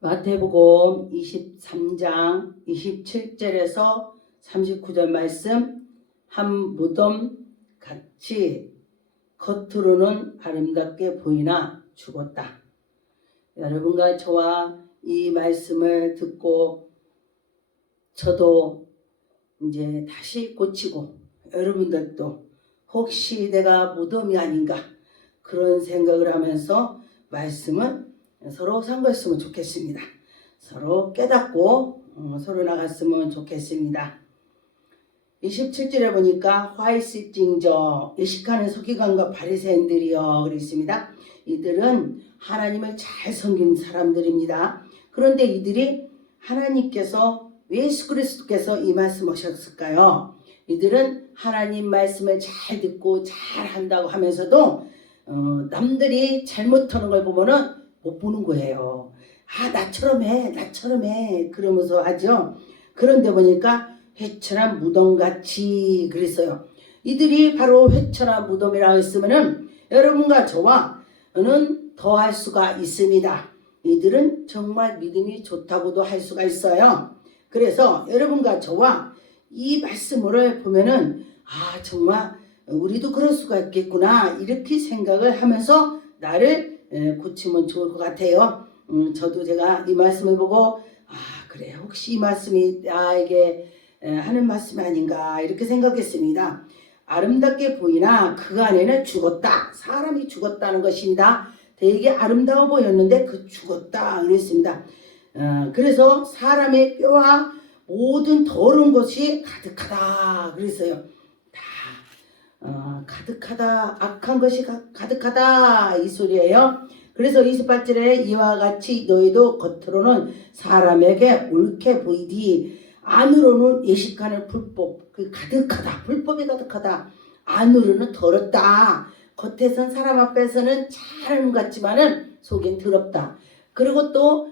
마태복음 23장 27절에서 39절 말씀. 한 무덤 같이 겉으로는 아름답게 보이나 죽었다. 여러분과 저와 이 말씀을 듣고 저도 이제 다시 고치고, 여러분들도 혹시 내가 무덤이 아닌가 그런 생각을 하면서 말씀을 서로 상고했으면 좋겠습니다. 서로 깨닫고 서로 나갔으면 좋겠습니다. 27절에 보니까 화이시징저 예식하는 서기관과 바리새인들이여 그랬습니다. 이들은 하나님을 잘 섬긴 사람들입니다. 그런데 이들이 하나님께서 예수 그리스도께서 이 말씀 하셨을까요? 이들은 하나님 말씀을 잘 듣고 잘 한다고 하면서도 남들이 잘못하는 걸 보면은 못 보는 거예요. 나처럼 해 그러면서 하죠. 그런데 보니까 회천한 무덤같이 그랬어요. 이들이 바로 회천한 무덤이라고 했으면은 여러분과 저와는 더할 수가 있습니다. 이들은 정말 믿음이 좋다고도 할 수가 있어요. 그래서 여러분과 저와 이 말씀을 보면은 정말 우리도 그럴 수가 있겠구나 이렇게 생각을 하면서 나를 고치면 좋을 것 같아요. 저도 제가 이 말씀을 보고 그래 혹시 이 말씀이 나에게 하는 말씀이 아닌가 이렇게 생각했습니다. 아름답게 보이나 그 안에는 죽었다. 사람이 죽었다는 것입니다. 되게 아름다워 보였는데 그 죽었다 그랬습니다. 그래서 사람의 뼈와 모든 더러운 것이 가득하다 그랬어요. 가득하다, 악한 것이 가득하다 이 소리예요. 그래서 28절에 이와 같이 너희도 겉으로는 사람에게 옳게 보이디 안으로는 예식하는 불법 가득하다. 불법이 가득하다. 안으로는 더럽다. 겉에선 사람 앞에서는 잘하는 것 같지만은 속엔 더럽다. 그리고 또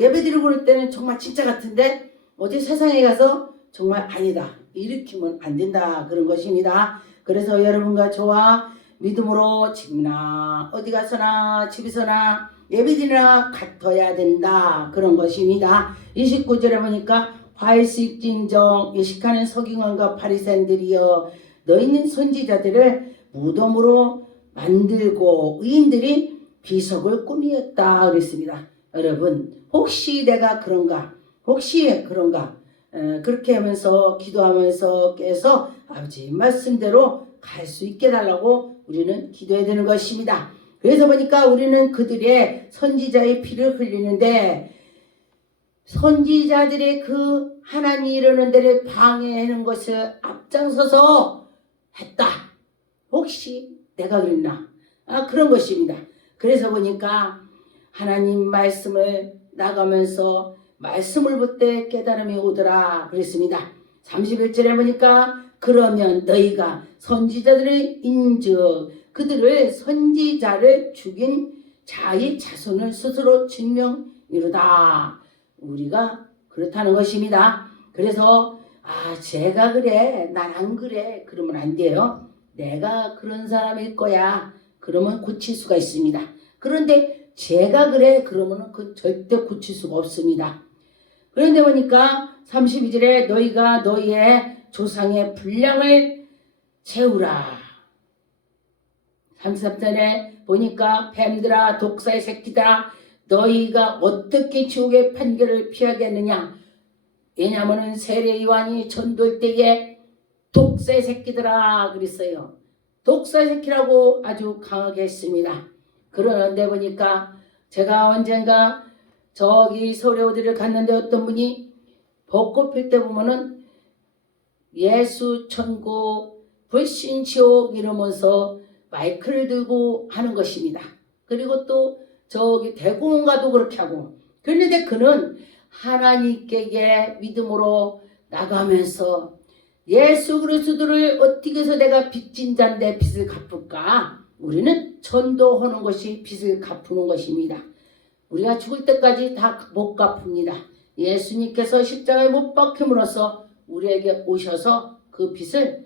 예배드리고 그럴 때는 정말 진짜 같은데 어디 세상에 가서 정말 아니다. 일으키면 안 된다. 그런 것입니다. 그래서 여러분과 저와 믿음으로 지금이나 어디 가서나 집에서나 예배드리나 같아야 된다. 그런 것입니다. 29절에 보니까 화일식진정 예식하는 서기관과 바리새인들이여 너희는 선지자들을 무덤으로 만들고 의인들이 비석을 꾸미었다 그랬습니다. 여러분 혹시 내가 그런가? 혹시 그런가? 그렇게 하면서 기도하면서 깨서 아버지 말씀대로 갈 수 있게 달라고 우리는 기도해야 되는 것입니다. 그래서 보니까 우리는 그들의 선지자의 피를 흘리는데 선지자들의 그 하나님이 이르는 데를 방해하는 것을 앞장서서 했다. 혹시 내가 그랬나? 그런 것입니다. 그래서 보니까 하나님 말씀을 나가면서 말씀을 볼 때 깨달음이 오더라 그랬습니다. 31절에 보니까 그러면 너희가 선지자들의 인즉 그들을 선지자를 죽인 자의 자손을 스스로 증명이로다. 우리가 그렇다는 것입니다. 그래서 제가 그래 난 안 그래 그러면 안 돼요. 내가 그런 사람일 거야 그러면 고칠 수가 있습니다. 그런데 제가 그래 그러면 그 절대 고칠 수가 없습니다. 그런데 보니까 32절에 너희가 너희의 조상의 분량을 채우라. 33절에 보니까 뱀들아 독사의 새끼들아 너희가 어떻게 지옥의 판결을 피하겠느냐. 왜냐하면 세례 요한이 전도할 때에 독사의 새끼들아 그랬어요. 독사의 새끼라고 아주 강하게 했습니다. 그러는데 보니까 제가 언젠가 저기 서울에 어디를 갔는데 어떤 분이 벚꽃 필 때 보면은 예수 천국 불신 지옥 이러면서 마이크를 들고 하는 것입니다. 그리고 또 저기 대공원가도 그렇게 하고 그런데 그는 하나님께 믿음으로 나가면서 예수 그리스도를 어떻게 해서 내가 빚진 자인데 빚을 갚을까? 우리는 전도하는 것이 빚을 갚는 것입니다. 우리가 죽을 때까지 다 못 갚습니다. 예수님께서 십자가에 못 박힘으로써 우리에게 오셔서 그 빚을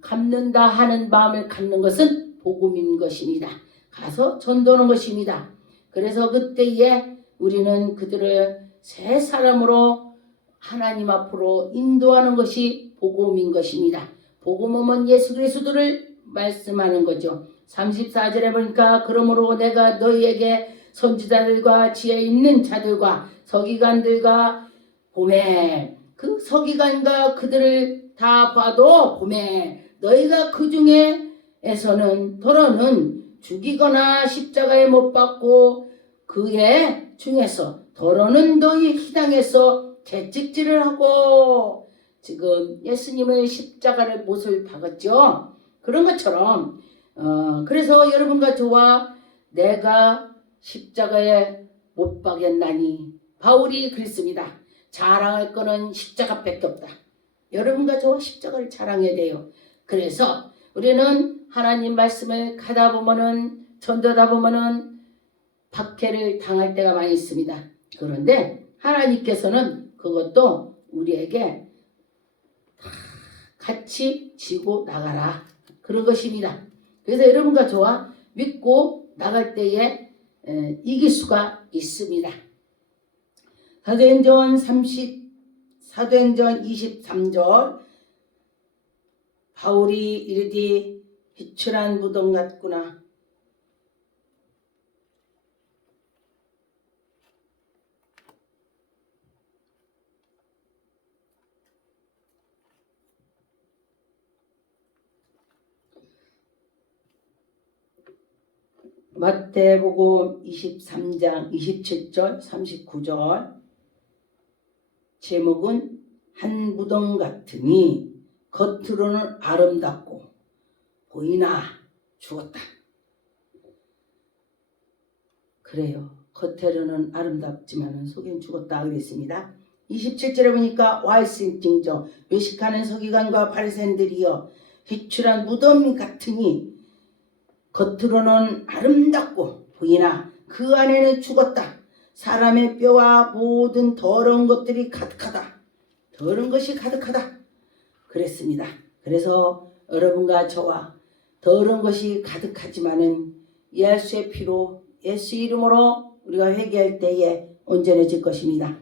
갚는다 하는 마음을 갖는 것은 복음인 것입니다. 가서 전도하는 것입니다. 그래서 그때에 우리는 그들을 새 사람으로 하나님 앞으로 인도하는 것이 복음인 것입니다. 복음은 예수 그리스도를 말씀하는 거죠. 34절에 보니까 그러므로 내가 너희에게 선지자들과 지혜 있는 자들과 서기관들과 보매, 그 서기관과 그들을 다 봐도 보매, 너희가 그 중에서는 더러는 죽이거나 십자가에 못 박고 그의 중에서 더러는 너희 희당에서 채찍질을 하고, 지금 예수님의 십자가를 못을 박았죠. 그런 것처럼 그래서 여러분과 저와 내가 십자가에 못 박였나니, 바울이 그랬습니다. 자랑할 거는 십자가밖에 없다. 여러분과 저와 십자가를 자랑해야 돼요. 그래서 우리는 하나님 말씀을 가다 보면은, 전도하다 보면은 박해를 당할 때가 많이 있습니다. 그런데 하나님께서는 그것도 우리에게 같이 지고 나가라, 그런 것입니다. 그래서 여러분과 저와 믿고 나갈 때에 이길 수가 있습니다. 사도행전 23절 바울이 이르되 희출한 무덤 같구나. 마태복음 23장 27절 39절 제목은 한 무덤 같으니 겉으로는 아름답고 보이나 죽었다. 그래요. 겉으로는 아름답지만 속엔 죽었다 그랬습니다. 27절에 보니까 와일신증정 외식하는 서기관과 바리새인들이여 희출한 무덤 같으니 겉으로는 아름답고 보이나 그 안에는 죽었다. 사람의 뼈와 모든 더러운 것들이 가득하다. 더러운 것이 가득하다 그랬습니다. 그래서 여러분과 저와 더러운 것이 가득하지만은 예수의 피로, 예수 이름으로 우리가 회개할 때에 온전해질 것입니다.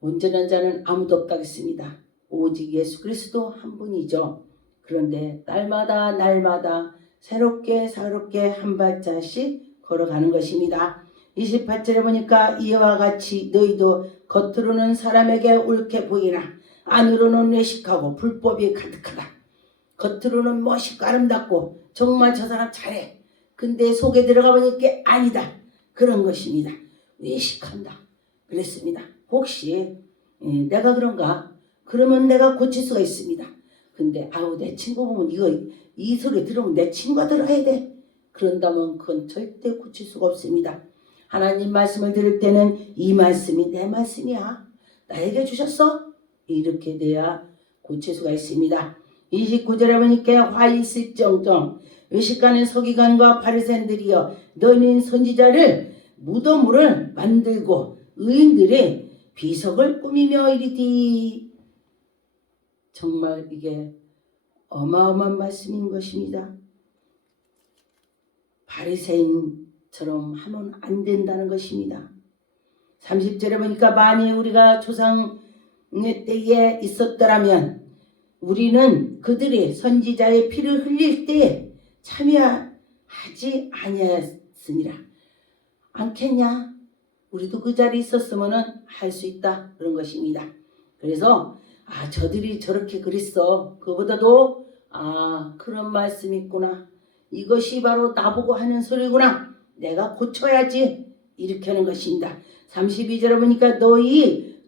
온전한 자는 아무도 없다겠습니다. 오직 예수 그리스도 한 분이죠. 그런데 날마다 새롭게 한 발자씩 걸어가는 것입니다. 28절에 보니까 이와 같이 너희도 겉으로는 사람에게 옳게 보이나 안으로는 외식하고 불법이 가득하다. 겉으로는 멋있고 아름답고 정말 저 사람 잘해. 근데 속에 들어가 보니까 아니다. 그런 것입니다. 외식한다 그랬습니다. 혹시 내가 그런가? 그러면 내가 고칠 수가 있습니다. 근데 내 친구 보면 이 소리 들으면 내 친구가 들어야 돼. 그런다면 그건 절대 고칠 수가 없습니다. 하나님 말씀을 들을 때는 이 말씀이 내 말씀이야. 나에게 주셨어. 이렇게 돼야 고칠 수가 있습니다. 29절에 보니까 화 있을정정 외식하는 서기관과 바리새인들이여 너희는 선지자를 무덤으로 만들고 의인들의 비석을 꾸미며 이르디. 정말 이게 어마어마한 말씀인 것입니다. 바리새인처럼 하면 안 된다는 것입니다. 30절에 보니까 만일 우리가 조상의 때에 있었더라면 우리는 그들이 선지자의 피를 흘릴 때 참여하지 아니하였으니라. 않겠냐? 우리도 그 자리에 있었으면 할 수 있다 그런 것입니다. 그래서 저들이 저렇게 그랬어. 그보다도 그런 말씀이 있구나. 이것이 바로 나보고 하는 소리구나. 내가 고쳐야지. 이렇게 하는 것입니다. 32절에 보니까 너희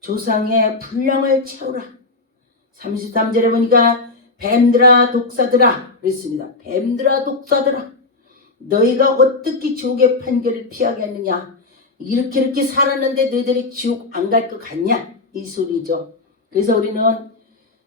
조상의 분량을 채우라. 33절에 보니까 뱀들아 독사들아 그랬습니다. 뱀들아 독사들아 너희가 어떻게 지옥의 판결을 피하게 했느냐. 이렇게 살았는데 너희들이 지옥 안 갈 것 같냐. 이 소리죠. 그래서 우리는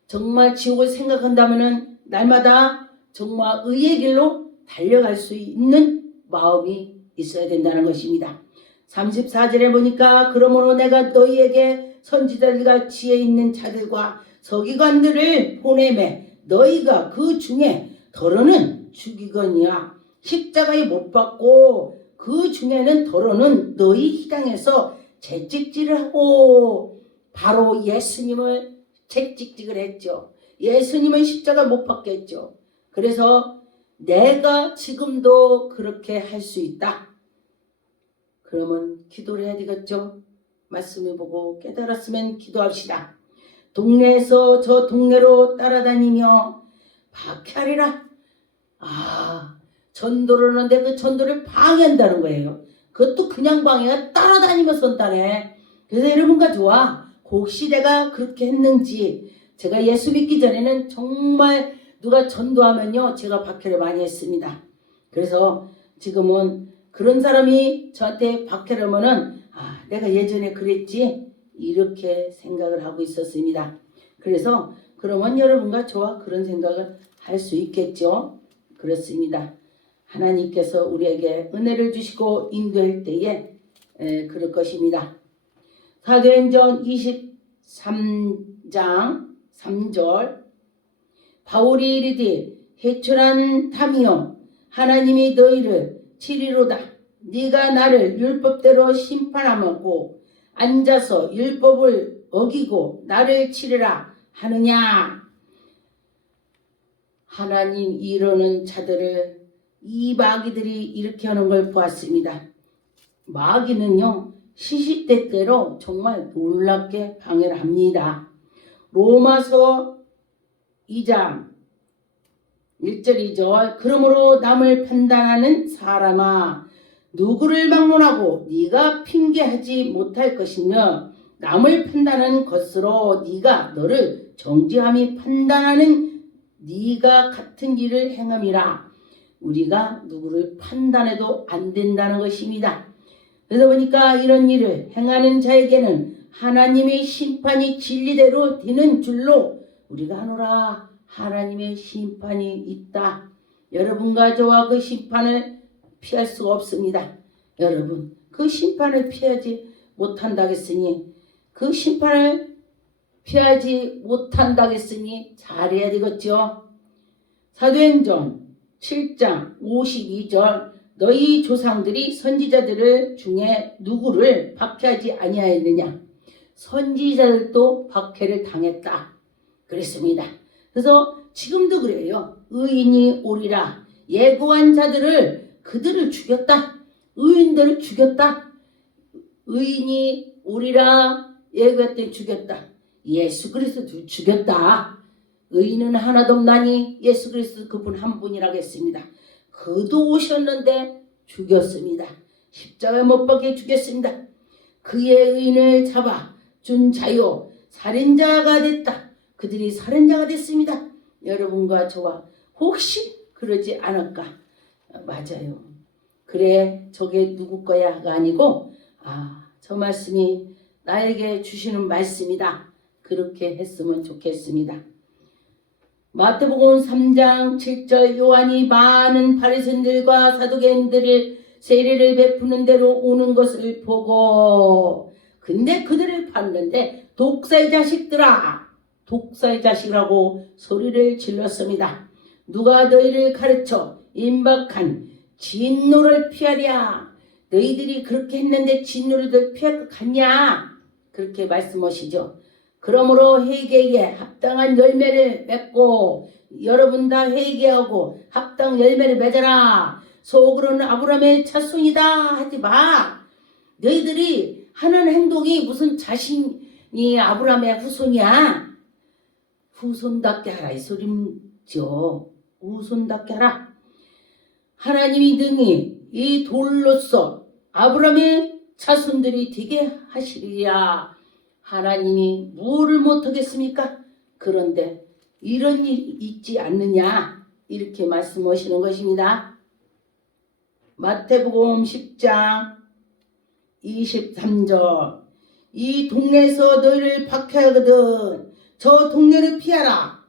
정말 지옥을 생각한다면은 날마다 정말 의의 길로 달려갈 수 있는 마음이 있어야 된다는 것입니다. 34절에 보니까 그러므로 내가 너희에게 선지자들과 지혜 있는 자들과 서기관들을 보내매 너희가 그 중에 더러는 죽이거니와 십자가에 못 박고 그 중에는 더러는 너희 희당에서 채찍질을 하고 바로 예수님을 채찍질을 했죠. 예수님은 십자가 못 박겠죠. 그래서 내가 지금도 그렇게 할 수 있다. 그러면 기도를 해야 되겠죠. 말씀을 보고 깨달았으면 기도합시다. 동네에서 저 동네로 따라다니며 박해하리라. 전도를 하는데 그 전도를 방해한다는 거예요. 그것도 그냥 방해가 따라다니면서 한다네. 그래서 여러분과 저와 혹시 내가 그렇게 했는지, 제가 예수 믿기 전에는 정말 누가 전도하면요 제가 박해를 많이 했습니다. 그래서 지금은 그런 사람이 저한테 박해를 하면은 내가 예전에 그랬지 이렇게 생각을 하고 있었습니다. 그래서 그러면 여러분과 저와 그런 생각을 할 수 있겠죠. 그렇습니다. 하나님께서 우리에게 은혜를 주시고 인도할 때에 그럴 것입니다. 사도행전 23장 3절 바울이 이르되 회초란 탐이여 하나님이 너희를 치리로다. 네가 나를 율법대로 심판하고 앉아서 율법을 어기고 나를 치리라 하느냐. 하나님 이러는 자들을 이 마귀들이 이렇게 하는 걸 보았습니다. 마귀는요 시시때때로 정말 놀랍게 방해를 합니다. 로마서 2장 1절 2절 그러므로 남을 판단하는 사람아 누구를 막론하고 네가 핑계하지 못할 것이며 남을 판단하는 것으로 네가 너를 정죄함이 판단하는 네가 같은 일을 행함이라. 우리가 누구를 판단해도 안 된다는 것입니다. 그래서 보니까 이런 일을 행하는 자에게는 하나님의 심판이 진리대로 되는 줄로 우리가 하노라. 하나님의 심판이 있다. 여러분과 저와 그 심판을 피할 수가 없습니다. 여러분 그 심판을 피하지 못한다겠으니 그 심판을 피하지 못한다겠으니 잘해야 되겠죠. 사도행전 7장 52절 너희 조상들이 선지자들 중에 누구를 박해하지 아니하였느냐. 선지자들도 박해를 당했다 그랬습니다. 그래서 지금도 그래요. 의인이 오리라. 예고한 자들을 그들을 죽였다. 의인들을 죽였다. 의인이 오리라 예고했더니 죽였다. 예수 그리스도 죽였다. 의인은 하나도 없나니 예수 그리스도 그분 한 분이라고 했습니다. 그도 오셨는데 죽였습니다. 십자가에 못 박혀 죽였습니다. 그의 의인을 잡아 준 자요 살인자가 됐다. 그들이 살인자가 됐습니다. 여러분과 저와 혹시 그러지 않을까? 맞아요. 그래 저게 누구 거야가 아니고 저 말씀이 나에게 주시는 말씀이다. 그렇게 했으면 좋겠습니다. 마태복음 3장 7절 요한이 많은 바리새인들과 사두개인들을 세례를 베푸는 대로 오는 것을 보고 근데 그들을 봤는데 독사의 자식들아 독사의 자식이라고 소리를 질렀습니다. 누가 너희를 가르쳐 임박한 진노를 피하랴. 너희들이 그렇게 했는데 진노를 피할 것 같냐. 그렇게 말씀하시죠. 그러므로 회개에 합당한 열매를 맺고 여러분 다 회개하고 합당 열매를 맺어라. 속으로는 아브라함의 자손이다 하지 마. 너희들이 하는 행동이 무슨 자신이 아브라함의 후손이야. 후손답게 하라 이 소리죠. 후손답게 하라. 하나님이 능히 이 돌로서 아브라함의 자손들이 되게 하시리라. 하나님이 뭐를 못하겠습니까? 그런데 이런 일이 있지 않느냐 이렇게 말씀하시는 것입니다. 마태복음 10장 23절 이 동네에서 너희를 박해하거든 저 동네를 피하라.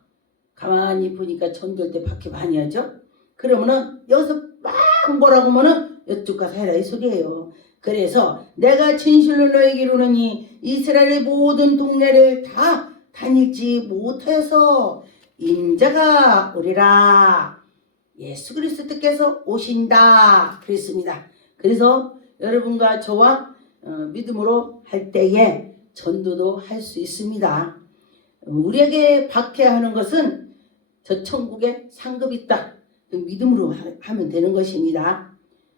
가만히 보니까 전도할 때 박해 많이 하죠. 그러면은 여기서 막 뭐라고 하면은 이쪽 가서 해라 이 소리예요. 그래서 내가 진실로 너에게 이르노니 이스라엘의 모든 동네를 다 다닐지 못해서 인자가 오리라. 예수 그리스도께서 오신다 그랬습니다. 그래서 여러분과 저와 믿음으로 할 때에 전도도 할 수 있습니다. 우리에게 박해하는 것은 저 천국에 상급이 있다. 믿음으로 하면 되는 것입니다.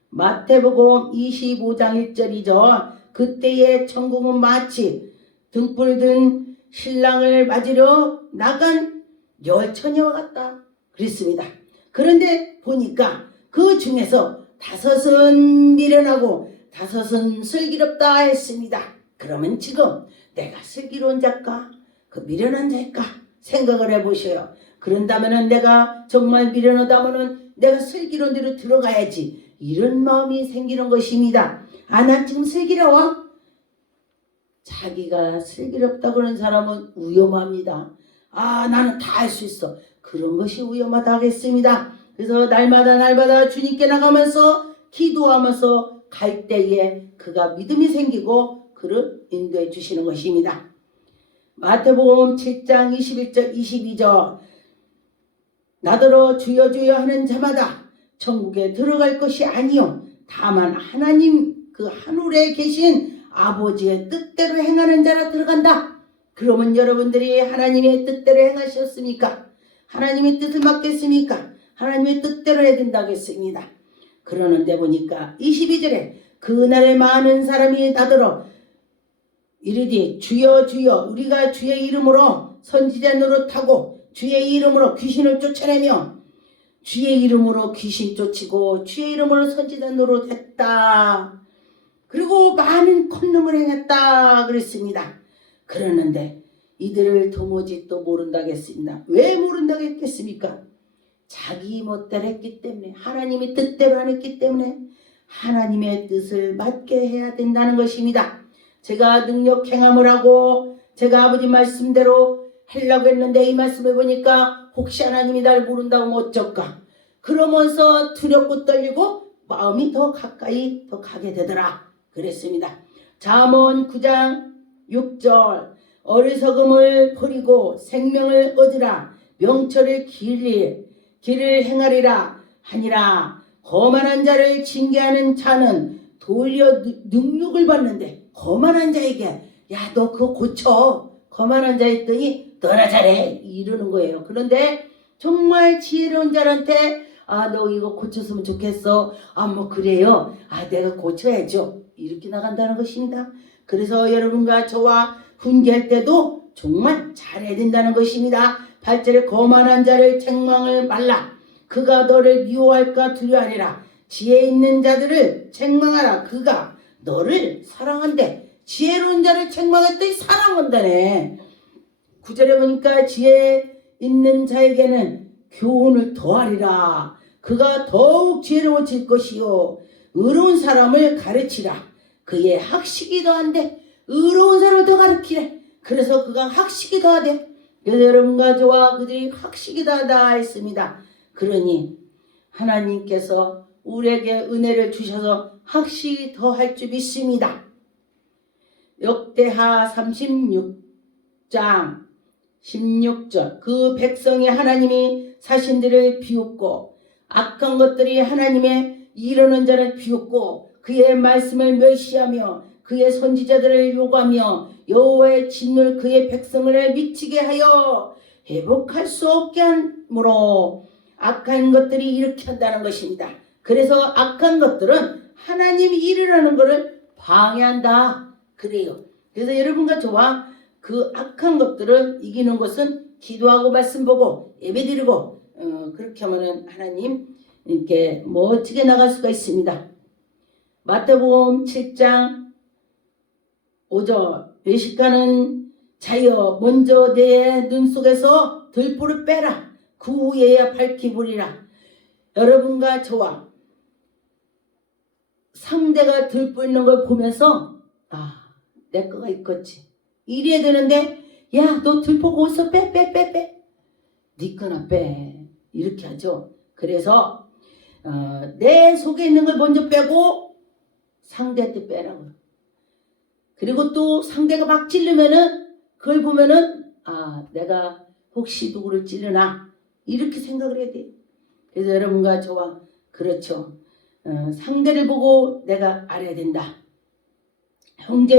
마태복음 25장 1절이죠. 그때의 천국은 마치 등불 든 신랑을 맞으려 나간 열처녀와 같다. 그랬습니다. 그런데 보니까 그 중에서 5은 미련하고 5은 슬기롭다 했습니다. 그러면 지금 내가 슬기로운 자일까? 그 미련한 자일까? 생각을 해보셔요. 그런다면 내가 정말 미련하다면 내가 슬기로운 데로 들어가야지. 이런 마음이 생기는 것입니다. 난 지금 슬기로워? 자기가 슬기롭다고 하는 사람은 위험합니다. 나는 다 할 수 있어. 그런 것이 위험하다 하겠습니다. 그래서 날마다 주님께 나가면서 기도하면서 갈 때에 그가 믿음이 생기고 그를 인도해 주시는 것입니다. 마태복음 7장 21절 22절 나더러 주여 주여 하는 자마다 천국에 들어갈 것이 아니요 다만 하나님 그 하늘에 계신 아버지의 뜻대로 행하는 자라 들어간다. 그러면 여러분들이 하나님의 뜻대로 행하셨습니까? 하나님의 뜻을 맡겠습니까? 하나님의 뜻대로 해야 된다고 했습니다. 그러는데 보니까 22절에 그날에 많은 사람이 나더러 이르되 주여 주여 우리가 주의 이름으로 선지자 노릇하고 주의 이름으로 귀신을 쫓아내며 주의 이름으로 귀신 쫓이고 주의 이름으로 선지자 노릇했다. 그리고 많은 권능을 행했다 그랬습니다. 그러는데 이들을 도무지 또 모른다겠습니다. 왜 모른다겠습니까? 자기 멋대로 했기 때문에 하나님의 뜻대로 안 했기 때문에 하나님의 뜻을 맡게 해야 된다는 것입니다. 제가 능력 행함을 하고 제가 아버지 말씀대로 하려고 했는데 이 말씀을 보니까 혹시 하나님이 날 모른다고 뭐 어쩔까? 그러면서 두렵고 떨리고 마음이 더 가까이 더 가게 되더라 그랬습니다. 잠언 9장 6절 어리석음을 버리고 생명을 얻으라 명철을 길을 행하리라 하니라. 거만한 자를 징계하는 자는 도리어 능력을 받는데 거만한 자에게 야 너 그거 고쳐 거만한 자 했더니 너나 잘해 이러는 거예요. 그런데 정말 지혜로운 자한테 너 이거 고쳤으면 좋겠어. 뭐 그래요. 내가 고쳐야죠. 이렇게 나간다는 것입니다. 그래서 여러분과 저와 훈계할 때도 정말 잘해야 된다는 것입니다. 8절에 거만한 자를 책망을 말라. 그가 너를 미워할까 두려워하리라. 지혜 있는 자들을 책망하라. 그가 너를 사랑한대. 지혜로운 자를 책망했더니 사랑한다네. 9절에 보니까 지혜 있는 자에게는 교훈을 더하리라. 그가 더욱 지혜로워질 것이요 의로운 사람을 가르치라. 그의 학식이 더한데 의로운 사람을 더 가르치래. 그래서 그가 학식이 더하대. 그래서 여러분과 저와 그들이 학식이 더하다 했습니다. 그러니 하나님께서 우리에게 은혜를 주셔서 학식이 더할 줄 믿습니다. 역대하 36장 16절 그 백성이 하나님이 사신들을 비웃고 악한 것들이 하나님의 이르는 자를 비웃고 그의 말씀을 멸시하며 그의 선지자들을 욕하며 여호와의 진노를 그의 백성을 미치게 하여 회복할 수 없게 함으로 악한 것들이 이렇게 한다는 것입니다. 그래서 악한 것들은 하나님이 일어나는 것을 방해한다 그래요. 그래서 여러분과 저와 그 악한 것들을 이기는 것은 기도하고 말씀 보고 예배드리고 그렇게 하면 하나님 이렇게 멋지게 나갈 수가 있습니다. 마태복음 7장 5절 외식하는 자여 먼저 내 눈 속에서 들보를 빼라. 그 후에야 밝히 보리라. 여러분과 저와 상대가 들보 있는 걸 보면서 내 거가 있겠지 이래야 되는데 야 너 들보가 어디서 빼 네 거나 빼 이렇게 하죠. 그래서 내 속에 있는 걸 먼저 빼고 상대한테 빼라고. 그리고 또 상대가 막 찌르면은 그걸 보면은 내가 혹시 누구를 찌르나 이렇게 생각을 해야 돼. 그래서 여러분과 저와 그렇죠. 상대를 보고 내가 알아야 된다. 형제